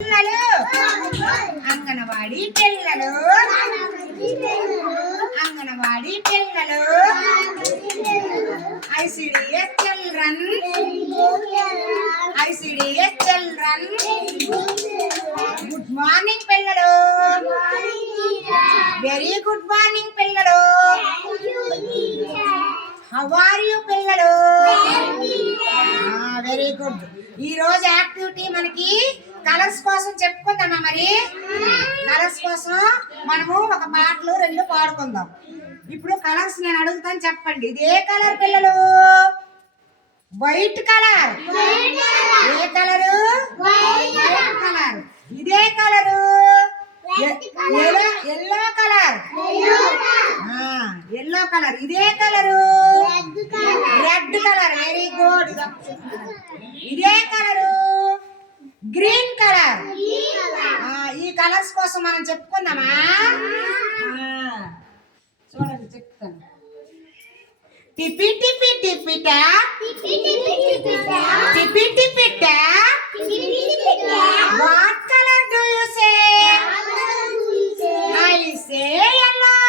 పిల్లలు అంగనవాడి పిల్లలు అంగనవాడి పిల్లలు ICDS children ICDS children good morning పిల్లలు వెరీ గుడ్ మార్నింగ్ పిల్లలు హౌ ఆర్ యు పిల్లలు వెరీ గుడ్ ఈ రోజు యాక్టివిటీ మనకి కలర్స్ కోసం చెప్పుకుందామా మరి కలర్స్ కోసం మనము ఒక పాటలు రెండు పాడుకుందాం ఇప్పుడు కలర్స్ నేను అడుగుతాను చెప్పండి ఇది ఏ కలర్ పిల్లలు వైట్ కలర్ ఏ కలరు వైట్ కలర్ ఇదే colour yellow colour yellow colour ఇదే colour red colour very good ఇదే కలరు గ్రీన్ కలర్ ఈ కలర్స్ కోసం మనం చెప్పుకుందామా చూడండి చెప్తాను టిపి టిపి టిపిటా టిపి టిపిటా what colour do you say I say yellow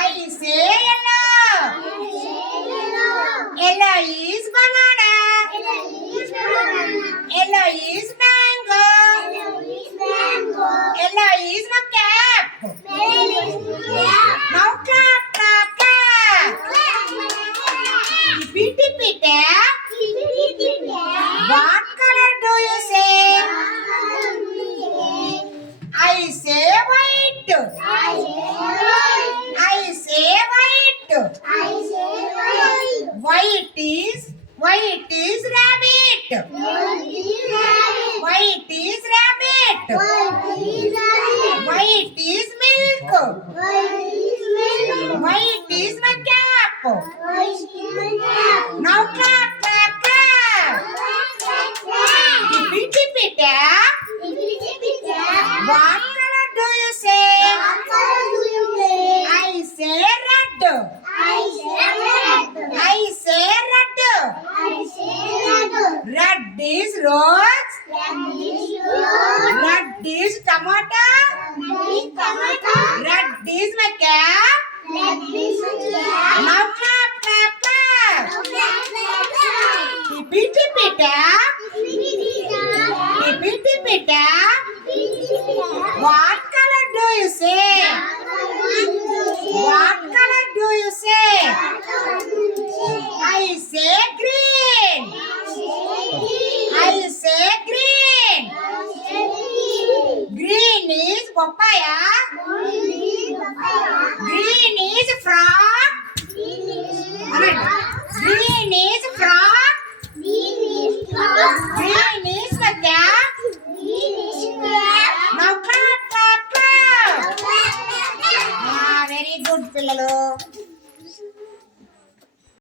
I say yellow yellow is banana yellow is mango yellow is my cap now clap clap clap tipi tipi tap what color do you say I say white I say white white is rabbit white is rabbit white is milk white is my cap now clap clap clap tipi tipi tap what color do you say I say red I say red red is rose red is tomato red is my cap now clap clap clap tipi tipi tap tipi tipi tap what color do you say what color do you say I say green I say green green is papaya green is frog green is frog green is the cat now clap clap clap very good పిల్లలు